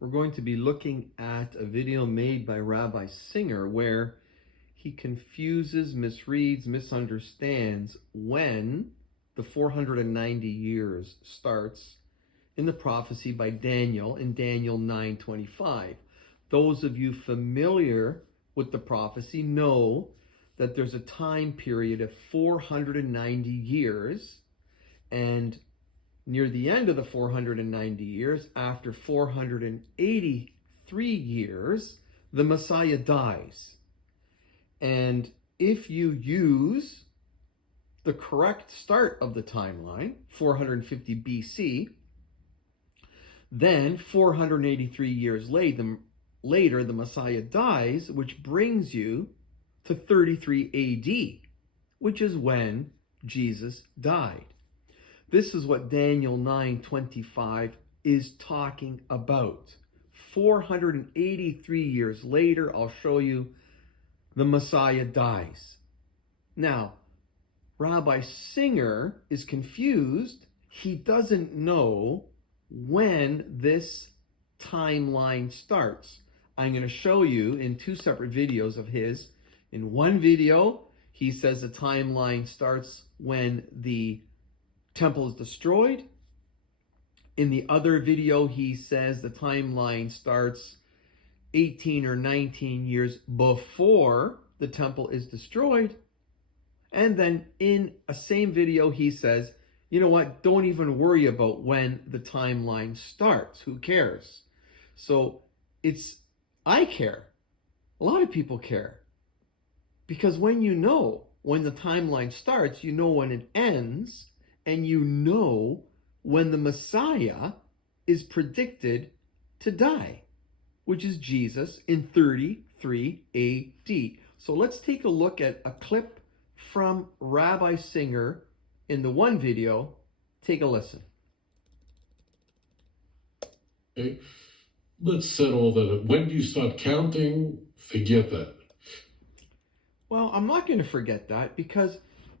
we're going to be looking at a video made by Rabbi Singer where he confuses, misreads, misunderstands when the 490 years starts in the prophecy by Daniel in Daniel 9:25. Those of you familiar with the prophecy know that there's a time period of 490 years, and near the end of the 490 years, after 483 years, the Messiah dies. And if you use the correct start of the timeline, 450 BC, then 483 years later, the Messiah dies, which brings you to 33 AD, which is when Jesus died. This is what Daniel 9:25 is talking about. 483 years later, I'll show you, the Messiah dies. Now, Rabbi Singer is confused. He doesn't know when this timeline starts. I'm going to show you in two separate videos of his. In one video, he says the timeline starts when the temple is destroyed. In the other video, he says the timeline starts 18 or 19 years before the temple is destroyed. And then in a same video, he says, you know what, don't even worry about when the timeline starts. Who cares? So I care. A lot of people care. Because when you know when the timeline starts, you know when it ends, and you know when the Messiah is predicted to die, which is Jesus in 33 AD. So let's take a look at a clip from Rabbi Singer in the one video. Take a listen. Okay. Let's set all that up. When do you start counting? Forget that. Well, I'm not going to forget that because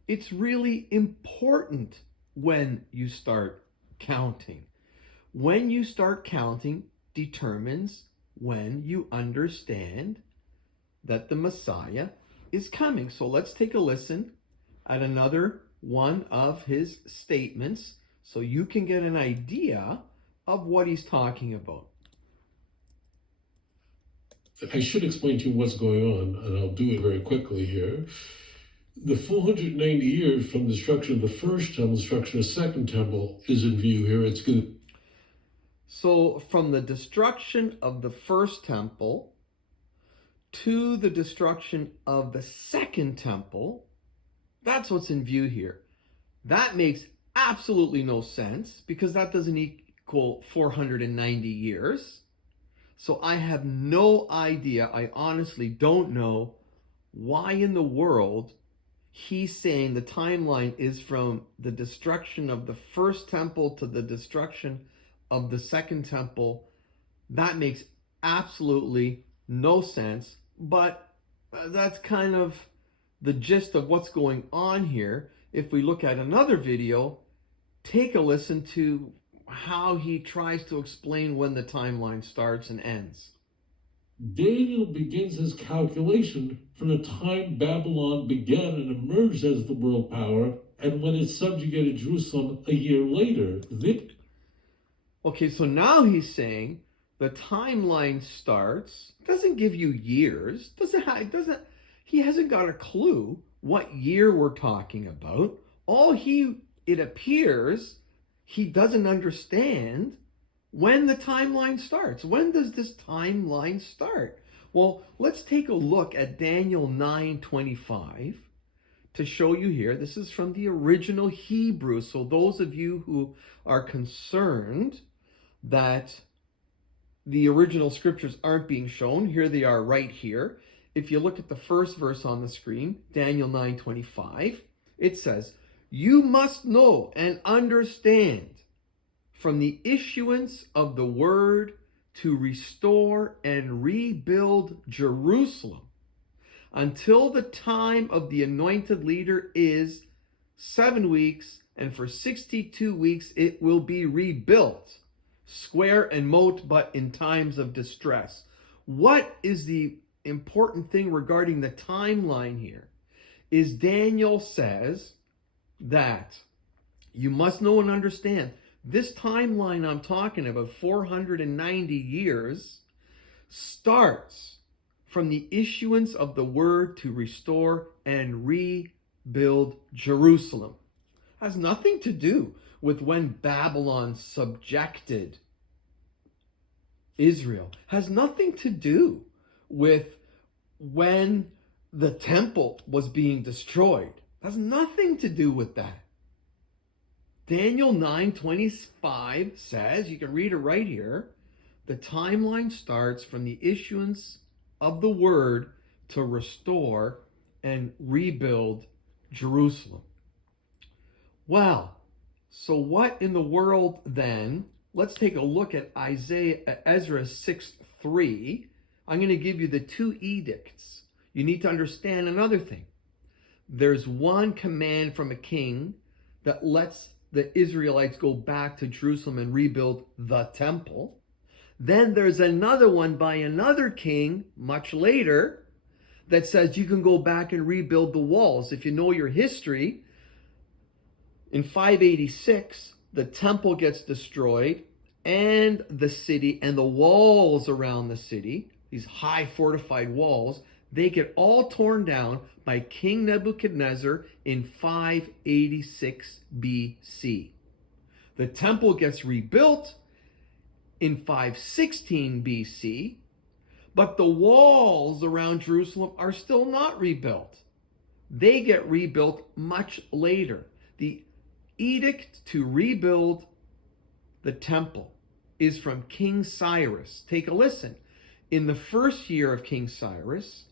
it's really important when you start counting. When you start counting determines when you understand that the Messiah is coming. So let's take a listen at another one of his statements so you can get an idea of what he's talking about. I should explain to you what's going on, and I'll do it very quickly here. The 490 years from the destruction of the first temple, destruction of the second temple is in view here. It's good. So from the destruction of the first temple to the destruction of the second temple, that's what's in view here. That makes absolutely no sense because that doesn't equal 490 years. So I have no idea, I honestly don't know why in the world he's saying the timeline is from the destruction of the first temple to the destruction of the second temple. That makes absolutely no sense, but that's kind of the gist of what's going on here. If we look at another video, take a listen to how he tries to explain when the timeline starts and ends. Daniel begins his calculation from the time Babylon began and emerged as the world power, and when it subjugated Jerusalem a year later. Okay, so now he's saying the timeline starts, doesn't give you years, he hasn't got a clue what year we're talking about. It appears he doesn't understand when the timeline starts. When does this timeline start? Well, let's take a look at Daniel 9:25 to show you here. This is from the original Hebrew. So those of you who are concerned that the original scriptures aren't being shown, here they are right here. If you look at the first verse on the screen, Daniel 9:25, it says, "You must know and understand from the issuance of the word to restore and rebuild Jerusalem until the time of the anointed leader is 7 weeks, and for 62 weeks it will be rebuilt." square and moat, but in times of distress. What is the important thing regarding the timeline here? Is Daniel says that you must know and understand this timeline I'm talking about, 490 years, starts from the issuance of the word to restore and rebuild Jerusalem. Has nothing to do with when Babylon subjected Israel. Has nothing to do with when the temple was being destroyed. Has nothing to do with that. Daniel 9:25 says, you can read it right here, the timeline starts from the issuance of the word to restore and rebuild Jerusalem. Well, so what in the world then? Let's take a look at Ezra 6:3. I'm going to give you the two edicts. You need to understand another thing. There's one command from a king that lets the Israelites go back to Jerusalem and rebuild the temple. Then there's another one by another king much later that says you can go back and rebuild the walls. If you know your history, in 586, the temple gets destroyed and the city and the walls around the city, these high fortified walls, they get all torn down by King Nebuchadnezzar in 586 BC. The temple gets rebuilt in 516 BC, but the walls around Jerusalem are still not rebuilt. They get rebuilt much later. The edict to rebuild the temple is from King Cyrus. Take a listen. In the first year of King Cyrus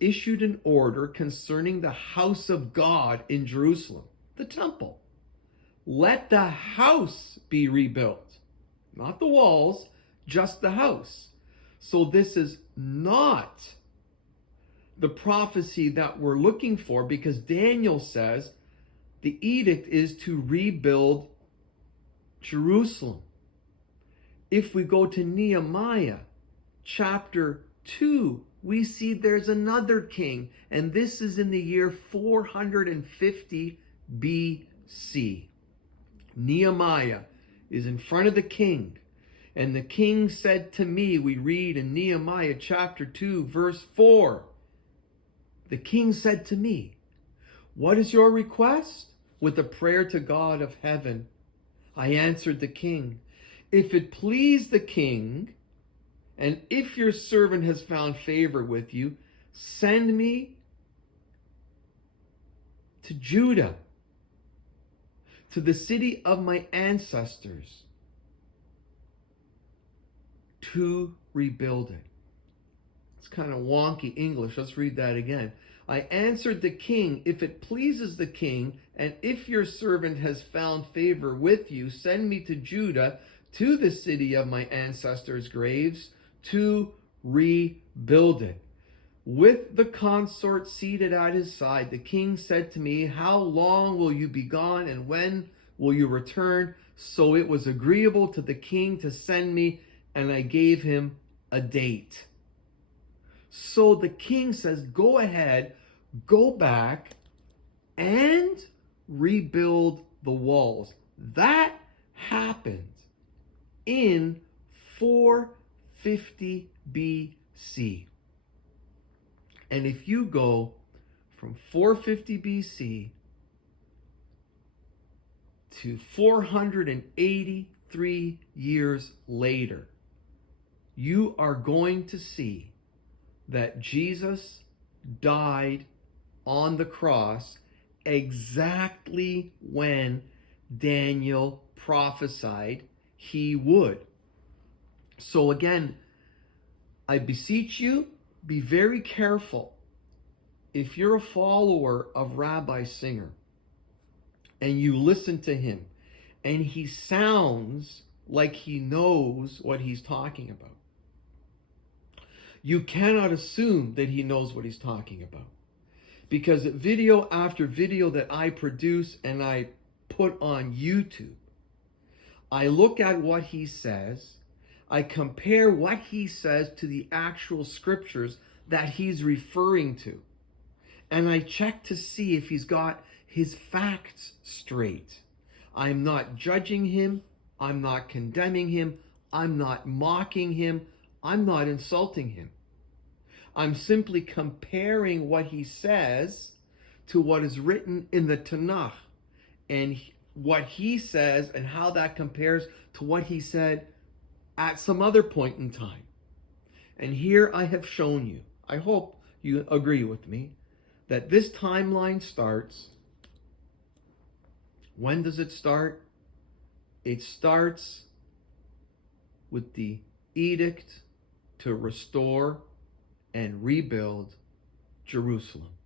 issued an order concerning the house of God in Jerusalem, the temple. Let the house be rebuilt, not the walls, just the house. So this is not the prophecy that we're looking for, because Daniel says the edict is to rebuild Jerusalem. If we go to Nehemiah chapter 2, we see there's another king, and this is in the year 450 BC. Nehemiah is in front of the king, and the king said to me, we read in Nehemiah chapter 2, verse 4, the king said to me, what is your request? With a prayer to God of heaven, I answered the king, if it please the king, and if your servant has found favor with you, send me to Judah, to the city of my ancestors, to rebuild it. It's kind of wonky English. Let's read that again. I answered the king, if it pleases the king, and if your servant has found favor with you, send me to Judah, to the city of my ancestors' graves, to rebuild it. With the consort seated at his side, the king said to me, how long will you be gone, and when will you return? So it was agreeable to the king to send me, and I gave him a date. So the king says, go ahead, go back and rebuild the walls. That happened in 450 BC. And if you go from 450 BC to 483 years later, you are going to see that Jesus died on the cross exactly when Daniel prophesied he would. So again, I beseech you, be very careful. If you're a follower of Rabbi Singer and you listen to him and he sounds like he knows what he's talking about, you cannot assume that he knows what he's talking about. Because video after video that I produce and I put on YouTube, I look at what he says, I compare what he says to the actual scriptures that he's referring to, and I check to see if he's got his facts straight. I'm not judging him, I'm not condemning him, I'm not mocking him, I'm not insulting him. I'm simply comparing what he says to what is written in the Tanakh, and what he says and how that compares to what he said at some other point in time. And here I have shown you, I hope you agree with me, that this timeline starts. When does it start? It starts with the edict to restore and rebuild Jerusalem.